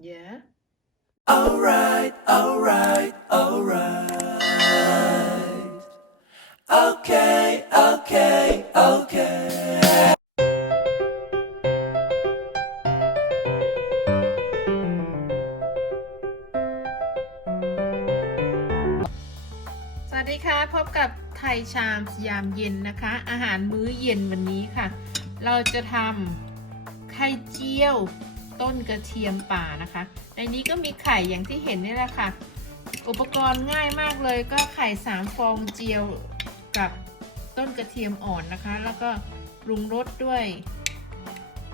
Yeah. Alright, alright, alright. Okay, okay, okay. สวัสดีค่ะ พบกับไทยชามยามเย็นนะคะ อาหารมื้อเย็นวันนี้ค่ะ เราจะทำไข่เจียว ต้นกระเทียมป่านะคะ ในนี้ก็มีไข่อย่างที่เห็นนี่แหละค่ะ อุปกรณ์ง่ายมากเลยก็ไข่สามฟองเจียวกับต้นกระเทียมอ่อนนะคะ แล้วก็ปรุงรสด้วย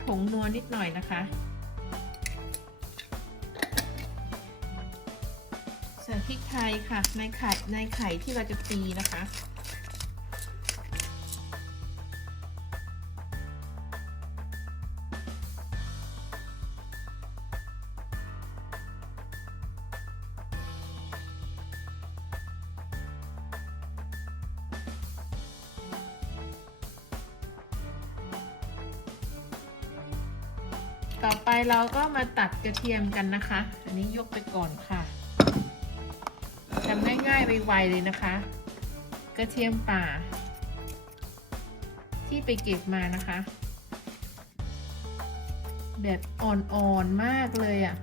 ผงนัวนิดหน่อยนะคะ ใส่พริกไทยค่ะในไข่ในไข่ที่เราจะตีนะคะ ต่อไปเราก็มาตัดกระเทียมกันนะคะ อันนี้ยกไปก่อนค่ะทำง่ายๆไวๆเลยนะคะ กระเทียมป่า ที่ไปเก็บมานะคะ แบบอ่อนๆมากเลยอะ่ะ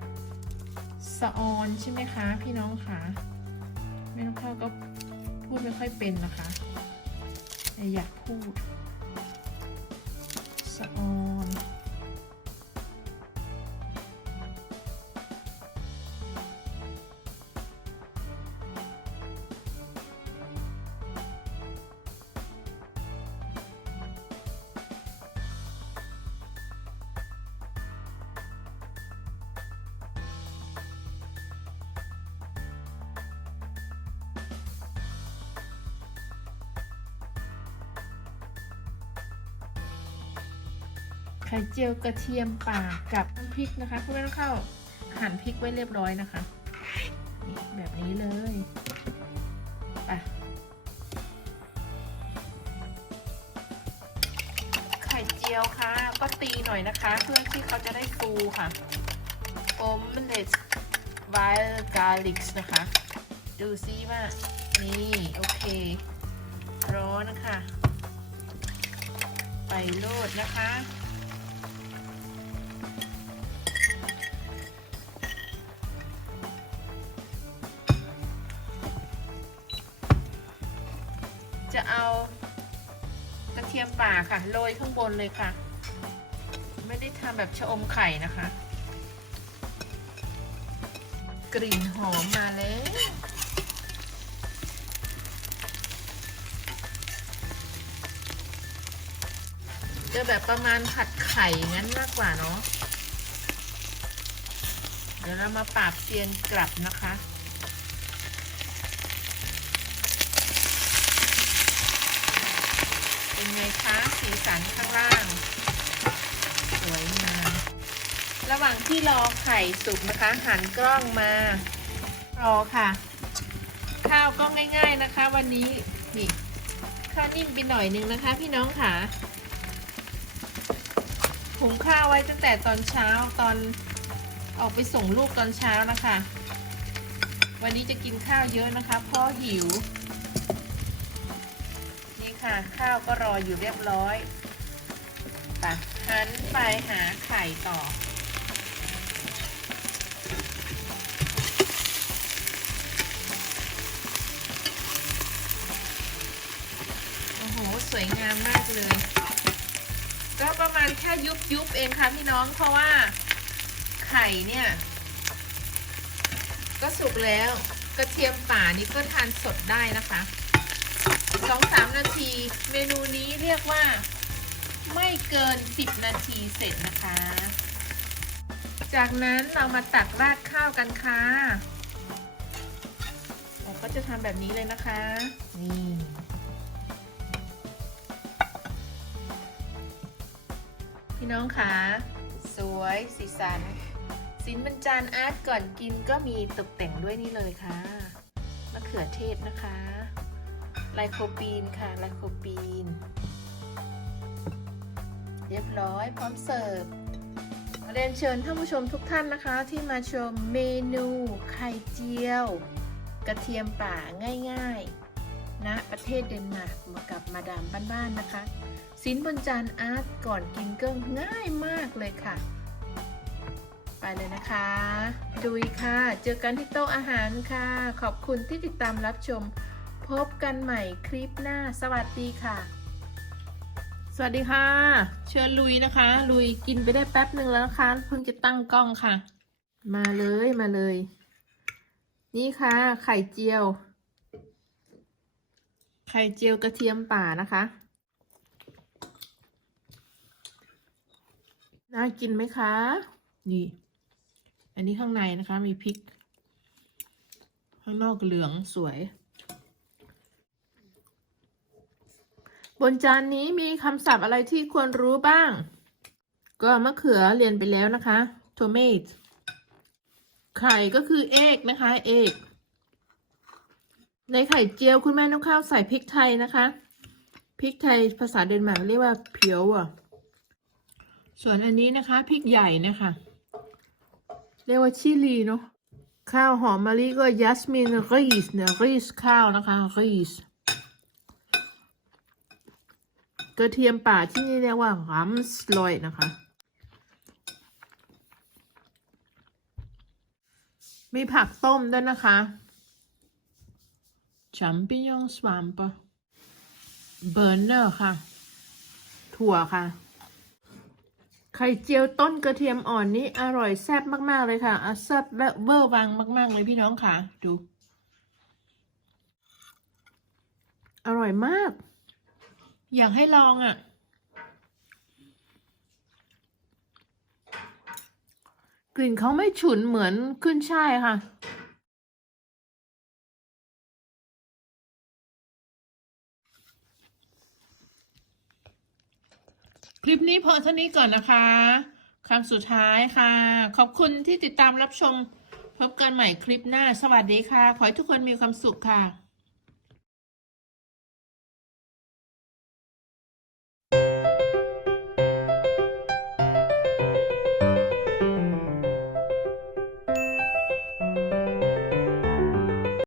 สะออนใช่ไหมคะ พี่น้องคะแม่น้องข้าวก็พูดไม่ค่อยเป็นนะคะแต่อยากพูดสะออน ไข่เจียวกระเทียมป่ากับน้ำพริกนะคะคุณแม่ต้องเข้าหั่นพริกไว้เรียบร้อยนะคะแบบนี้เลยไปไข่เจียวค่ะ ก็ตีหน่อยนะคะ เพื่อที่เขาจะได้ฟูค่ะโอมเนสไวล์กาลิกนะคะ ดูซิว่า นี่ โอเค ร้อนนะคะ ไปโลดนะคะ จะเอากระเทียมป่าค่ะโรยข้างบนเลยค่ะ ไม่ได้ทำแบบชะอมไข่นะคะ กลิ่นหอมมาแล้วจะแบบประมาณผัดไข่งั้นมากกว่าเนาะเดี๋ยวเรามาปราบเซียนกลับนะคะ เป็นไงคะ สีสันข้างล่าง สวยงามระหว่างที่รอไข่สุกนะคะ หันกล้องมารอค่ะ ข้าวก็ง่าย ๆนะคะ วันนี้นี่ข้าวนิ่มไปหน่อยนึงนะคะ พี่น้องค่ะหุงข้าวไว้ตั้งแต่ตอนเช้าตอนออกไปส่งลูกตอนเช้านะคะ วันนี้จะกินข้าวเยอะนะคะเพราะหิว ค่ะ ข้าวก็รออยู่เรียบร้อยไปหันไปหาไข่ต่อ โอ้โห สวยงามมากเลย ก็ประมาณแค่ยุบยุบเองค่ะพี่น้อง เพราะว่าไข่เนี่ย ก็สุกแล้วกระเทียมป่านี่ก็ทานสดได้นะคะ สองสามนาที เมนูนี้เรียกว่าไม่เกินสิบนาทีเสร็จนะคะ จากนั้นเรามาตักราดข้าวกันค่ะเราก็จะทำแบบนี้เลยนะคะ นี่พี่น้องคะสวยสีสัน สินบรรจานอาร์ตก่อนกินก็มีตกแต่งด้วยนี่เลยค่ะมะเขือเทศนะคะ ไลโคปีนค่ะ ไลโคปีน เรียบร้อยพร้อมเสิร์ฟเรียนเชิญท่านผู้ชมทุกท่านนะคะ ที่มาชมเมนูไข่เจียว กระเทียมป่าง่ายๆณนะประเทศเดนมาร์กมากับมาดามบ้านๆนะคะ สินบนจานอาร์ตก่อนกินก็ง่ายมากเลยค่ะ ไปเลยนะคะดุยค่ะ เจอกันที่โต๊ะอาหารค่ะ ขอบคุณที่ติดตามรับชม พบกันใหม่คลิปหน้า สวัสดีค่ะ สวัสดีค่ะ เชิญลุยนะคะ ลุยกินไปได้แป๊บหนึ่งแล้วนะคะเพิ่งจะตั้งกล้องค่ะ มาเลยมาเลย นี่ค่ะ ไข่เจียว ไข่เจียวกระเทียมป่านะคะน่ากินไหมคะ นี่ อันนี้ข้างในนะคะมีพริก ข้างนอกเหลืองสวย นจานนี้มีคำศัพท์อะไรที่ควรรู้บ้าง ก็มะเขือเรียนไปแล้วนะคะ tomato ไข่ก็คือเอกนะคะเอกในไข่เจียวคุณแม่น้องข้าวใส่พริกไทยนะคะ พริกไทยภาษาเดนมาร์กเรียกว่าเพียวอะ ส่วนอันนี้นะคะพริกใหญ่นะคะ เรียกว่าชิลีเนาะข้าวหอมมะลิก็ยัสมินรีสเนี่ยรีสข้าวนะคะรีส กระเทียมป่าที่นี่เรียกว่ารัมสลอยนะคะ มีผักต้มด้วยนะคะชัมปิญองสวามปะเบอร์เนอร์ค่ะ ถั่วค่ะ ไข่เจียวต้นกระเทียมอ่อนนี่อร่อยแซ่บมาก ๆ เลยค่ะอะแซ่บและเวอร์วังมาก ๆ เลยพี่น้องค่ะ ดู อร่อยมาก อยากให้ลองอะ กลิ่นเขาไม่ฉุนเหมือนขึ้นช่ายค่ะคลิปนี้พอเท่านี้ก่อนนะคะคำสุดท้ายค่ะ ขอบคุณที่ติดตามรับชม พบกันใหม่คลิปหน้า สวัสดีค่ะ ขอให้ทุกคนมีความสุขค่ะ